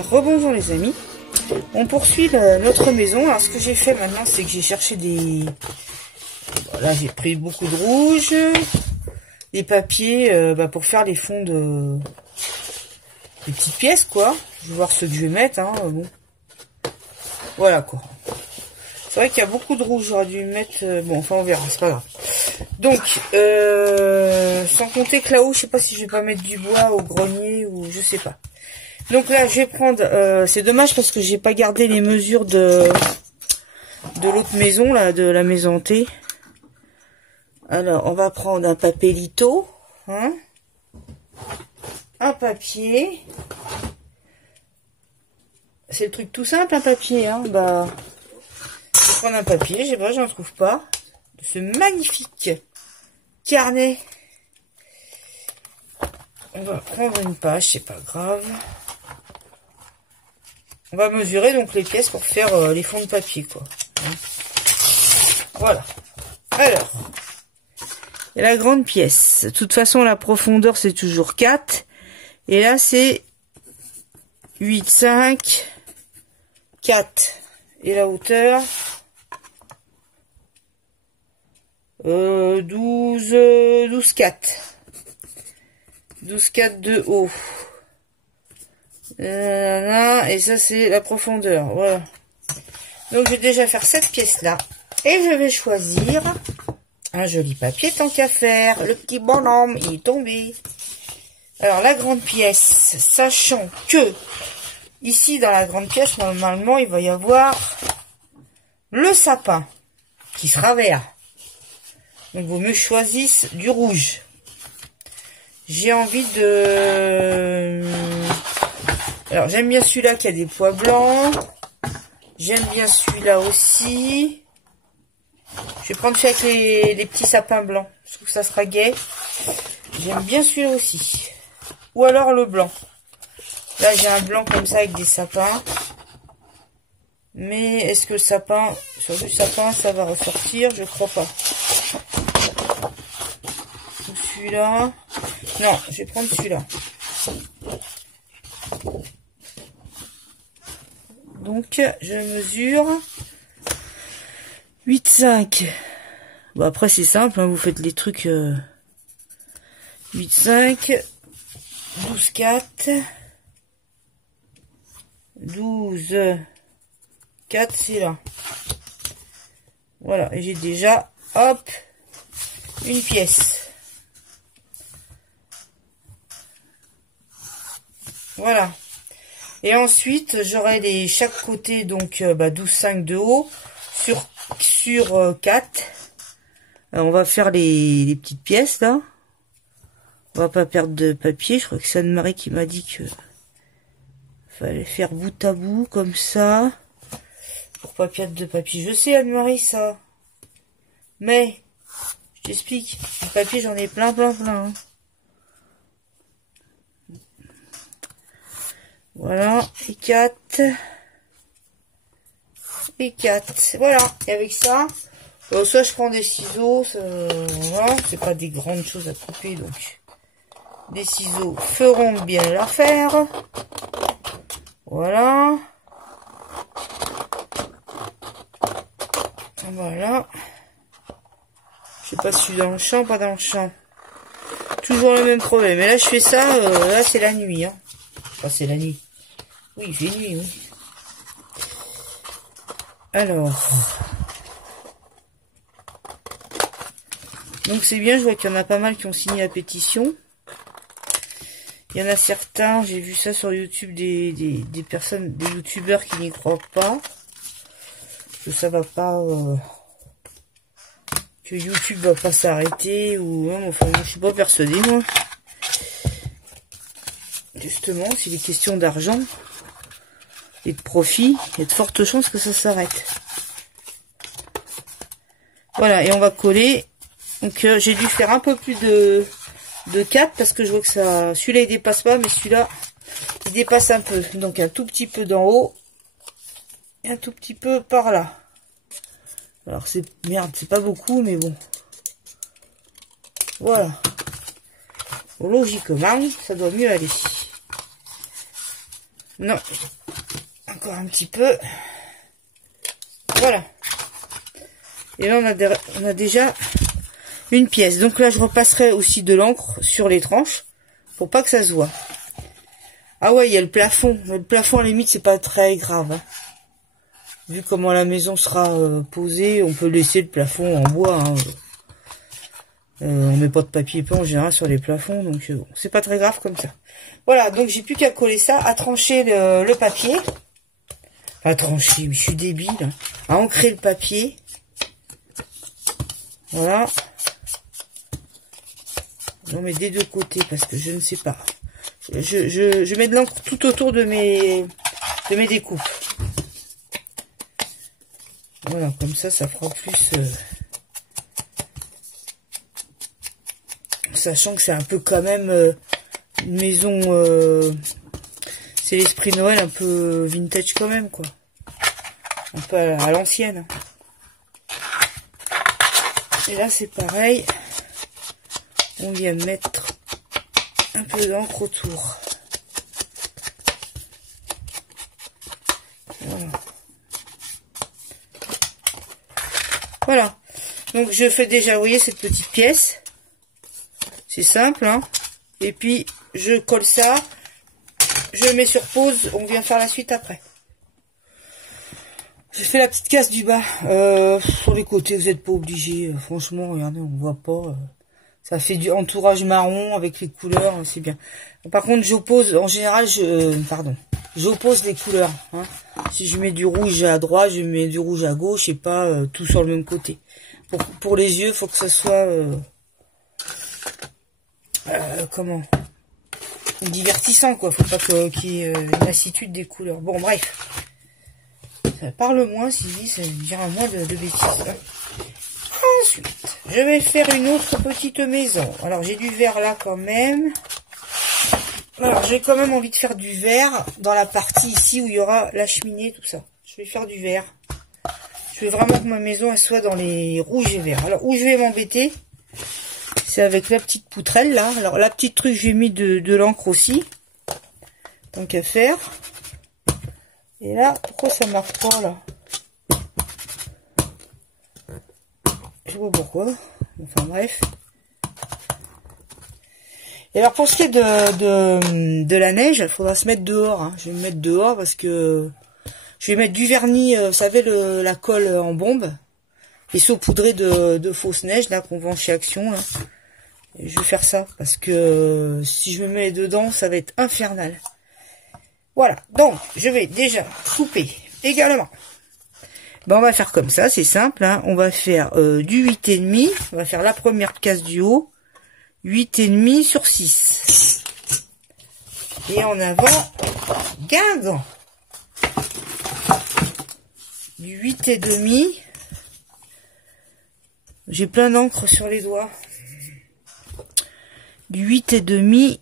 Rebonjour les amis. On poursuit notre maison. Alors ce que j'ai fait maintenant, c'est que j'ai cherché des... Voilà, j'ai pris beaucoup de rouge, des papiers pour faire les fonds de... des petites pièces quoi. Je vais voir ce que je vais mettre. Hein, bon. Voilà quoi. C'est vrai qu'il y a beaucoup de rouge. J'aurais dû mettre... bon, enfin on verra, c'est pas grave. Donc, sans compter que là-haut, je sais pas si je vais pas mettre du bois au grenier ou je sais pas. Donc là, je vais prendre... c'est dommage parce que j'ai pas gardé les mesures de l'autre maison, là, de la maison hantée. Alors, on va prendre un papelito, hein, un papier. C'est le truc tout simple, un papier, hein. Bah, je vais prendre un papier, je sais pas, j'en trouve pas. Ce magnifique carnet. On va prendre une page, c'est pas grave. On va mesurer donc les pièces pour faire les fonds de papier, quoi. Voilà. Alors, et la grande pièce. De toute façon, la profondeur, c'est toujours 4. Et là, c'est 8, 5, 4. Et la hauteur, 12, 4. 12, 4 de haut. Et ça, c'est la profondeur. Voilà. Donc, je vais déjà faire cette pièce-là. Et je vais choisir un joli papier tant qu'à faire. Le petit bonhomme, il est tombé. Alors, la grande pièce, sachant que ici, dans la grande pièce, normalement, il va y avoir le sapin qui sera vert. Donc, vaut mieux choisir du rouge. J'ai envie de... Alors, j'aime bien celui-là qui a des pois blancs. J'aime bien celui-là aussi. Je vais prendre celui avec les petits sapins blancs. Je trouve que ça sera gai. J'aime bien celui-là aussi. Ou alors le blanc. Là, j'ai un blanc comme ça avec des sapins. Mais est-ce que le sapin, sur du sapin, ça va ressortir? Je crois pas. Celui-là. Non, je vais prendre celui-là. Donc, je mesure 8,5. Bon, après, c'est simple, hein, vous faites les trucs 8,5, 12,4, 12,4, c'est là. Voilà, et j'ai déjà, hop, une pièce. Voilà. Et ensuite, j'aurai chaque côté, donc 12,5 de haut sur 4. Alors, on va faire les petites pièces, là. On va pas perdre de papier. Je crois que c'est Anne-Marie qui m'a dit que fallait faire bout à bout, comme ça. Pour pas perdre de papier. Je sais, Anne-Marie, ça. Mais, je t'explique. Du papier, j'en ai plein. Hein. Voilà, et 4. Et 4. Voilà, et avec ça, soit je prends des ciseaux, voilà, c'est pas des grandes choses à couper, donc des ciseaux feront bien l'affaire. Voilà. Voilà. Je sais pas si je suis dans le champ, pas dans le champ. Toujours le même problème. Et là, je fais ça, là, c'est la nuit, hein. Enfin, c'est la nuit. Oui, il fait nuit, oui. Alors. Donc c'est bien, je vois qu'il y en a pas mal qui ont signé la pétition. Il y en a certains, j'ai vu ça sur YouTube, des personnes, des youtubeurs qui n'y croient pas. Que ça va pas... que YouTube va pas s'arrêter, ou... Enfin, je suis pas persuadée, moi. Justement, s'il est question d'argent et de profit, il y a de fortes chances que ça s'arrête. Voilà, et on va coller. Donc j'ai dû faire un peu plus de 4 parce que je vois que ça, celui-là il dépasse pas, mais celui-là il dépasse un peu. Donc un tout petit peu d'en haut et un tout petit peu par là. Alors c'est merde, c'est pas beaucoup, mais bon. Voilà. Bon, logiquement, ça doit mieux aller. Non. Encore un petit peu. Voilà. Et là, on a déjà une pièce. Donc là, je repasserai aussi de l'encre sur les tranches pour pas que ça se voit. Ah ouais, il y a le plafond. Mais le plafond, à la limite, c'est pas très grave. Hein. Vu comment la maison sera posée, on peut laisser le plafond en bois. Hein. On met pas de papier peint en général sur les plafonds, donc bon, c'est pas très grave comme ça. Voilà, donc j'ai plus qu'à coller ça, à trancher le papier. À trancher, mais je suis débile. Hein. À ancrer le papier. Voilà. Non mais des deux côtés, parce que je ne sais pas. Je mets de l'encre tout autour de mes découpes. Voilà, comme ça fera plus... Sachant que c'est un peu quand même une maison... c'est l'esprit Noël un peu vintage quand même, quoi. Un peu à l'ancienne. Et là, c'est pareil. On vient mettre un peu d'encre autour. Voilà. Voilà. Donc, je fais déjà, vous voyez, cette petite pièce. C'est simple, hein. Et puis, je colle ça. Je mets sur pause. On vient faire la suite après. J'ai fait la petite case du bas. Sur les côtés, vous n'êtes pas obligé. Franchement, regardez, on voit pas. Ça fait du entourage marron avec les couleurs. C'est bien. Par contre, j'oppose. En général, j'oppose les couleurs. Hein. Si je mets du rouge à droite, je mets du rouge à gauche et pas tout sur le même côté. Pour les yeux, il faut que ça soit... comment divertissant, quoi. Faut pas qu'il y ait une lassitude des couleurs. Bon, bref. Ça parle moins, Sylvie, ça dira moins de bêtises. Hein. Ensuite, je vais faire une autre petite maison. Alors, j'ai du vert là quand même. Alors, j'ai quand même envie de faire du vert dans la partie ici où il y aura la cheminée, tout ça. Je vais faire du vert. Je veux vraiment que ma maison elle soit dans les rouges et verts. Alors, où je vais m'embêter, c'est avec la petite poutrelle là. Alors, la petite truc, j'ai mis de l'encre aussi. Tant qu'à faire. Et là, pourquoi ça marche pas là? Je sais pas pourquoi. Enfin bref. Et alors pour ce qui est de la neige, il faudra se mettre dehors. Hein. Je vais me mettre dehors parce que je vais mettre du vernis, vous savez, la colle en bombe. Et saupoudré de fausse neige là qu'on vend chez Action. Là. Et je vais faire ça parce que si je me mets dedans, ça va être infernal. Voilà, donc je vais déjà couper également. Ben, on va faire comme ça, c'est simple. Hein. On va faire du 8,5. On va faire la première case du haut. 8,5 sur 6. Et en avant, guingamp. Du 8,5. J'ai plein d'encre sur les doigts. Du 8,5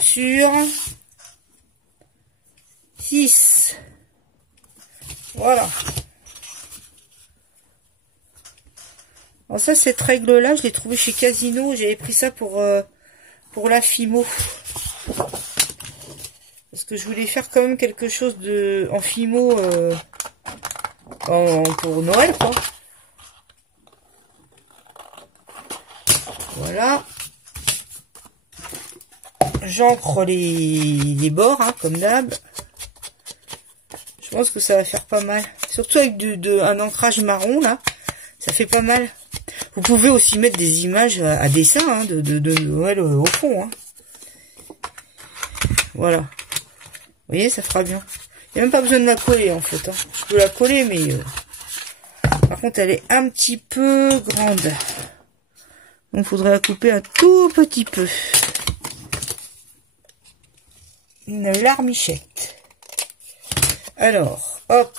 sur 6. Voilà. Alors ça, cette règle-là, je l'ai trouvée chez Casino. J'avais pris ça pour la Fimo. Parce que je voulais faire quand même quelque chose en Fimo pour Noël, quoi. Voilà. J'ancre les bords, hein, comme d'hab. Je pense que ça va faire pas mal. Surtout avec un ancrage marron, là. Ça fait pas mal. Vous pouvez aussi mettre des images à dessin, hein, de Noël au fond. Hein. Voilà. Vous voyez, ça fera bien. Il n'y a même pas besoin de la coller, en fait. Hein. Je peux la coller, mais... Par contre, elle est un petit peu grande. Donc, il faudrait la couper un tout petit peu. Une larmichette. Alors, hop.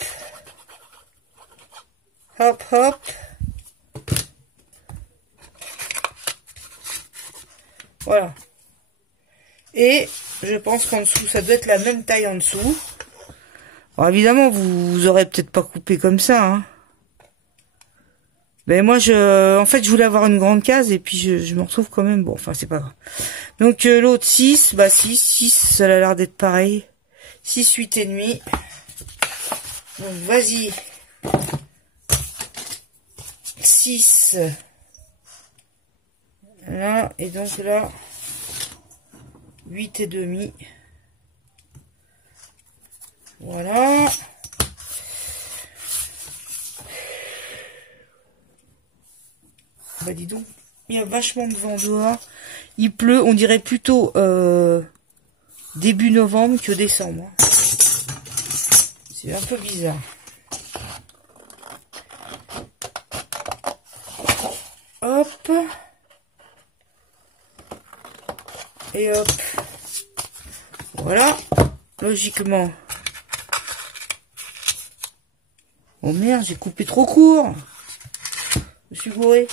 Hop, hop. Voilà. Et je pense qu'en dessous, ça doit être la même taille en dessous. Alors évidemment, vous aurez peut-être pas coupé comme ça. Hein. Ben moi, en fait, je voulais avoir une grande case et puis je me retrouve quand même. Bon, enfin, c'est pas grave. Donc l'autre 6, bah 6, ça a l'air d'être pareil. 6, 8 et demi. Donc, vas-y. 6. Là, et donc là, 8 et demi. Voilà. Bah dis donc, il y a vachement de vent dehors. Il pleut, on dirait plutôt début novembre que décembre. C'est un peu bizarre. Hop. Et hop. Voilà. Logiquement. Oh merde, j'ai coupé trop court. Je me suis gouré.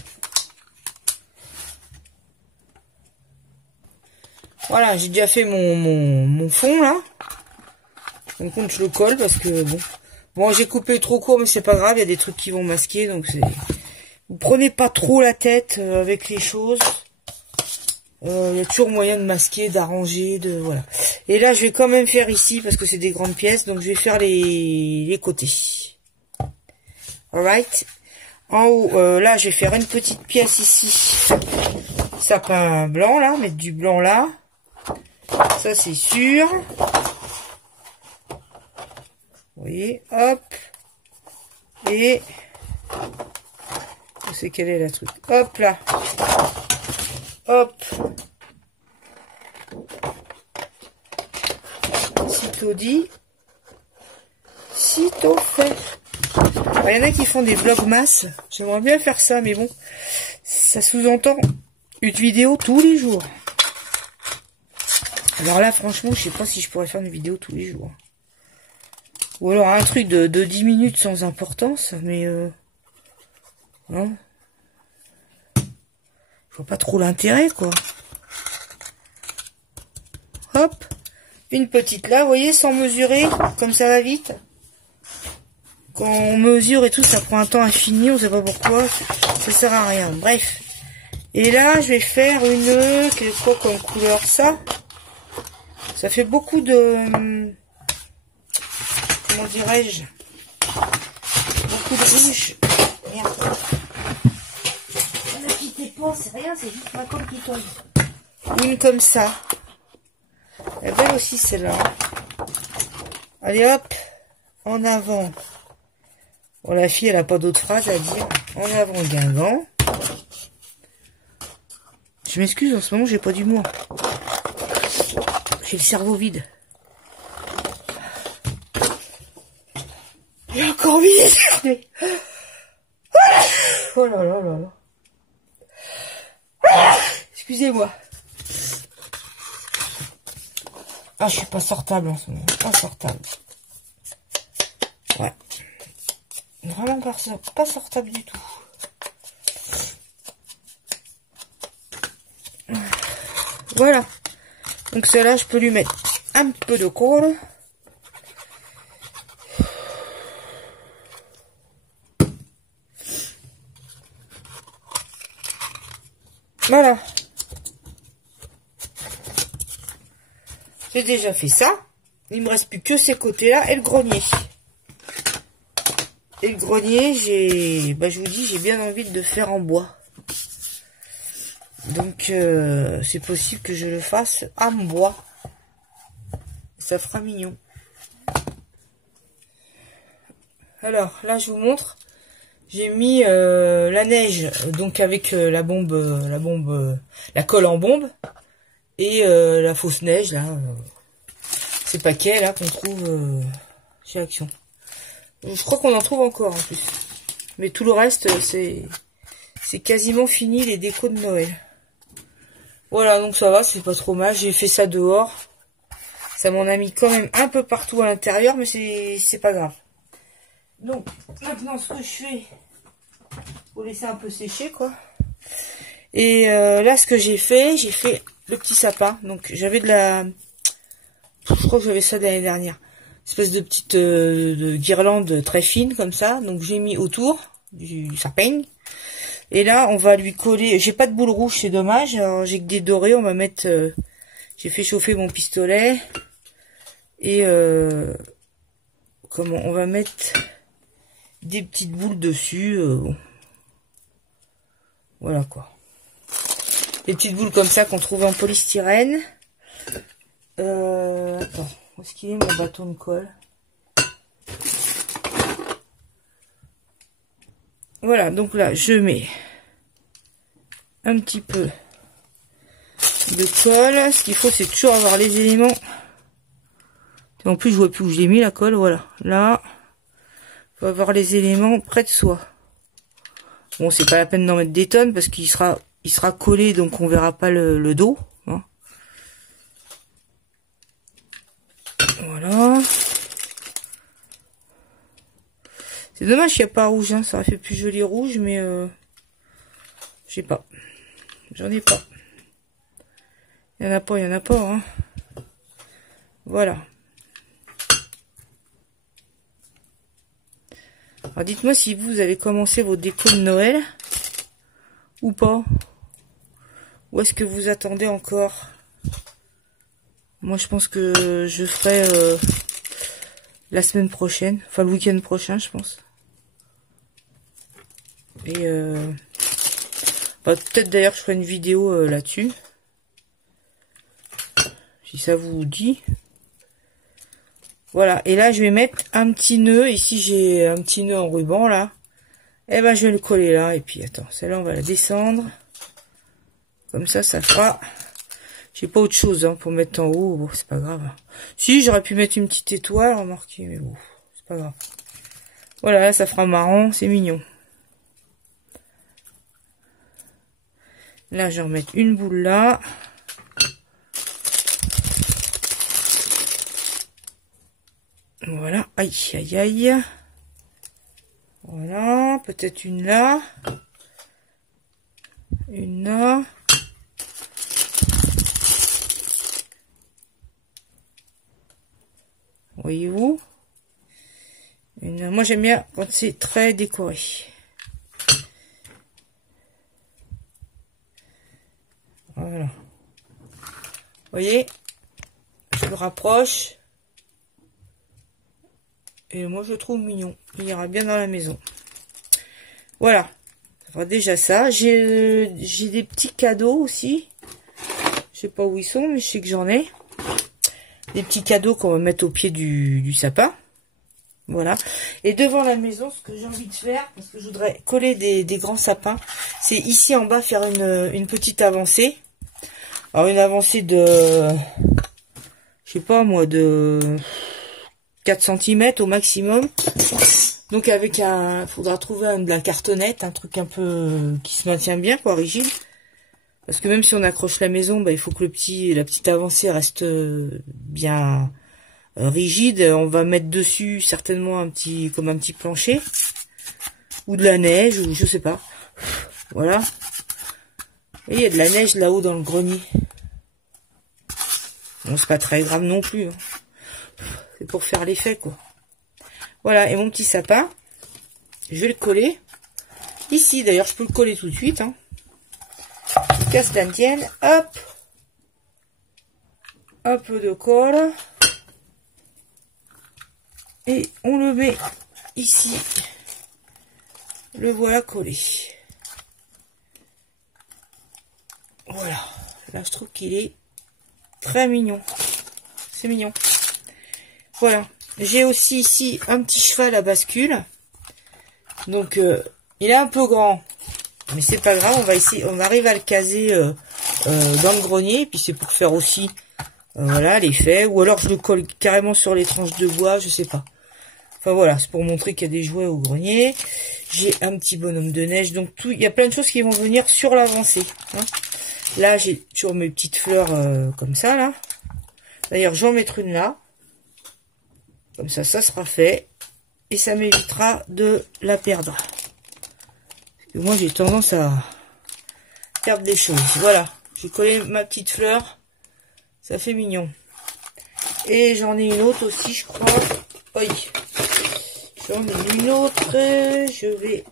Voilà, j'ai déjà fait mon fond là. Donc compte je le colle parce que bon j'ai coupé trop court mais c'est pas grave, il y a des trucs qui vont masquer donc c'est. Vous prenez pas trop la tête avec les choses. Il y a toujours moyen de masquer, d'arranger, voilà. Et là je vais quand même faire ici parce que c'est des grandes pièces donc je vais faire les côtés. Alright. En haut, là je vais faire une petite pièce ici. Sapin blanc là, mettre du blanc là. Ça c'est sûr. Vous voyez, hop. Et je sais quelle est la truc. Hop là. Hop. Sitôt dit, sitôt fait. Il y en a qui font des vlogmas. J'aimerais bien faire ça, mais bon, ça sous-entend une vidéo tous les jours. Alors là, franchement, je sais pas si je pourrais faire une vidéo tous les jours. Ou alors un truc de 10 minutes sans importance, mais non. Je vois pas trop l'intérêt, quoi. Hop. Une petite là, vous voyez, sans mesurer, comme ça va vite. Quand on mesure et tout, ça prend un temps infini, on sait pas pourquoi. Ça sert à rien. Bref. Et là, je vais faire une... Quelle quoi comme couleur, ça? Ça fait beaucoup de... Comment dirais-je? Beaucoup de rouge. Merde. Ne quittez pas, c'est rien, c'est juste ma colle qui tombe. Une comme ça. Elle est belle aussi celle-là. Allez hop. En avant. Bon, la fille, elle a pas d'autre phrase à dire. En avant, Guingamp. Je m'excuse, en ce moment, j'ai pas d'humour. J'ai le cerveau vide. J'ai encore vide. Oh là là là là. Excusez-moi. Ah, je suis pas sortable en ce moment. Pas sortable. Ouais. Vraiment pas sortable du tout. Voilà. Donc celle-là, je peux lui mettre un peu de colle. Voilà. J'ai déjà fait ça. Il me reste plus que ces côtés-là et le grenier. Et le grenier, je vous dis, j'ai bien envie de le faire en bois. Donc, c'est possible que je le fasse en bois. Ça fera mignon. Alors, là, je vous montre. J'ai mis la neige, donc avec la colle en bombe. Et la fausse neige, là. Ces paquets, là, qu'on trouve chez Action. Je crois qu'on en trouve encore, en plus. Mais tout le reste, c'est quasiment fini, les décos de Noël. Voilà, donc ça va, c'est pas trop mal. J'ai fait ça dehors. Ça m'en a mis quand même un peu partout à l'intérieur, mais c'est pas grave. Donc, maintenant, ce que je fais, faut laisser un peu sécher, quoi. Et là, ce que j'ai fait le petit sapin. Donc, j'avais de la... Je crois que j'avais ça de l'année dernière. Espèce de petite de guirlande très fine, comme ça. Donc, j'ai mis autour du sapin. Et là, on va lui coller... J'ai pas de boule rouge, c'est dommage. Alors, j'ai que des dorés. On va mettre... J'ai fait chauffer mon pistolet. Et comment on va mettre des petites boules dessus. Voilà quoi. Des petites boules comme ça qu'on trouve en polystyrène. Attends, où est-ce qu'il est mon bâton de colle? Voilà, donc là, je mets un petit peu de colle. Ce qu'il faut, c'est toujours avoir les éléments. En plus, je vois plus où j'ai mis la colle. Voilà, là, faut avoir les éléments près de soi. Bon, c'est pas la peine d'en mettre des tonnes parce qu'il sera collé, donc on verra pas le dos. Hein. Voilà. C'est dommage qu'il n'y a pas rouge, hein. Ça aurait fait plus joli rouge, mais je sais pas. J'en ai pas. Il y en a pas, hein. Voilà. Alors dites-moi si vous avez commencé vos décos de Noël ou pas. Ou est-ce que vous attendez encore? Moi je pense que je ferai la semaine prochaine, enfin le week-end prochain je pense. Et bah, peut-être d'ailleurs je ferai une vidéo là-dessus. Si ça vous dit. Voilà, et là je vais mettre un petit nœud. Ici j'ai un petit nœud en ruban là. Et ben je vais le coller là. Et puis attends, celle-là on va la descendre. Comme ça, ça fera. J'ai pas autre chose hein, pour mettre en haut. Bon, c'est pas grave. Si, j'aurais pu mettre une petite étoile, remarquez, mais bon, c'est pas grave. Voilà, là ça fera marron, c'est mignon. Là je vais remettre une boule là. Voilà, aïe, aïe, aïe. Voilà, peut-être une là. Une là. Voyez-vous? Une... Moi j'aime bien quand c'est très décoré. Voilà. Vous voyez? Je le rapproche. Et moi je le trouve mignon. Il ira bien dans la maison. Voilà. Ça fera déjà ça. J'ai des petits cadeaux aussi. Je sais pas où ils sont, mais je sais que j'en ai. Des petits cadeaux qu'on va mettre au pied du sapin. Voilà. Et devant la maison, ce que j'ai envie de faire, parce que je voudrais coller des grands sapins, c'est ici en bas faire une petite avancée. Alors une avancée de, je sais pas moi, de 4 cm au maximum. Donc avec faudra trouver de la cartonnette, un truc un peu qui se maintient bien, quoi, rigide. Parce que même si on accroche la maison, bah, il faut que la petite avancée reste bien rigide. On va mettre dessus certainement comme un petit plancher. Ou de la neige, ou je sais pas. Voilà. Et il y a de la neige là-haut dans le grenier. Bon, c'est pas très grave non plus. Hein. C'est pour faire l'effet, quoi. Voilà, et mon petit sapin, je vais le coller. Ici, d'ailleurs, je peux le coller tout de suite. Hein. Je casse la tienne, hop. Un peu de colle. Et on le met ici. Le voilà collé. Voilà. Là, je trouve qu'il est très mignon. C'est mignon. Voilà. J'ai aussi ici un petit cheval à bascule. Donc, il est un peu grand. Mais c'est pas grave. On arrive à le caser dans le grenier. Et puis, c'est pour faire aussi, voilà, l'effet. Ou alors, je le colle carrément sur les tranches de bois. Je sais pas. Enfin, voilà. C'est pour montrer qu'il y a des jouets au grenier. J'ai un petit bonhomme de neige. Donc, il y a plein de choses qui vont venir sur l'avancée. Hein. Là, j'ai toujours mes petites fleurs comme ça, là. D'ailleurs, j'en mettrai une là. Comme ça sera fait. Et ça m'évitera de la perdre. Parce que moi, j'ai tendance à perdre des choses. Voilà. J'ai collé ma petite fleur. Ça fait mignon. Et j'en ai une autre aussi, je crois. Oui. J'en ai une autre. Je vais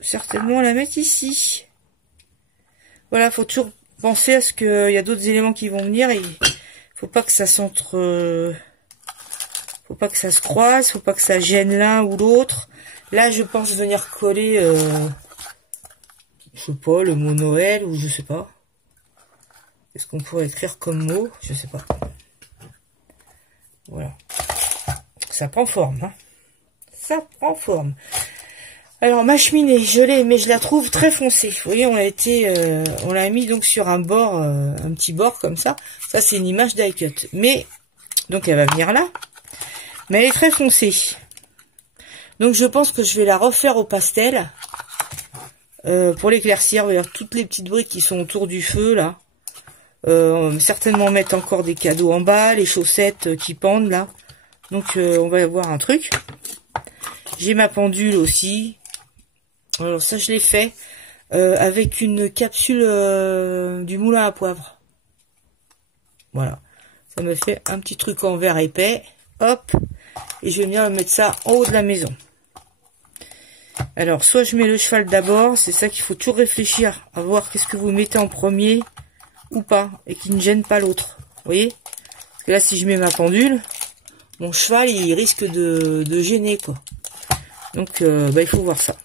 certainement la mettre ici. Voilà, faut toujours penser à ce qu'il y a d'autres éléments qui vont venir et il Faut pas que ça faut pas que ça se croise, faut pas que ça gêne l'un ou l'autre. Là, je pense venir coller, je sais pas, le mot Noël ou je sais pas. Qu'est-ce qu'on pourrait écrire comme mot? Je sais pas. Voilà. Ça prend forme, hein. Ça prend forme. Alors, ma cheminée, je l'ai, mais je la trouve très foncée. Vous voyez, on l'a mis donc sur un bord, un petit bord comme ça. Ça, c'est une image die cut. Mais, donc elle va venir là. Mais elle est très foncée. Donc, je pense que je vais la refaire au pastel. Pour l'éclaircir, toutes les petites briques qui sont autour du feu, là. Certainement mettre encore des cadeaux en bas, les chaussettes qui pendent, là. Donc, on va avoir un truc. J'ai ma pendule aussi. Alors ça, je l'ai fait avec une capsule du moulin à poivre. Voilà. Ça me fait un petit truc en verre épais. Hop. Et je vais venir mettre ça en haut de la maison. Alors, soit je mets le cheval d'abord. C'est ça qu'il faut toujours réfléchir. À voir qu'est-ce que vous mettez en premier ou pas. Et qui ne gêne pas l'autre. Vous voyez? Parce que là, si je mets ma pendule, mon cheval, il risque de gêner, quoi. Donc, il faut voir ça.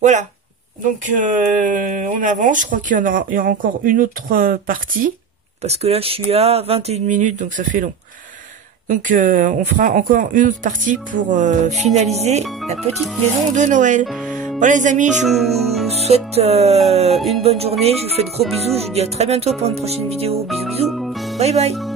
Voilà. Donc, on avance. Je crois qu'il y aura encore une autre partie. Parce que là, je suis à 21 minutes, donc ça fait long. Donc, on fera encore une autre partie pour finaliser la petite maison de Noël. Voilà les amis, je vous souhaite une bonne journée. Je vous fais de gros bisous. Je vous dis à très bientôt pour une prochaine vidéo. Bisous, bisous. Bye bye.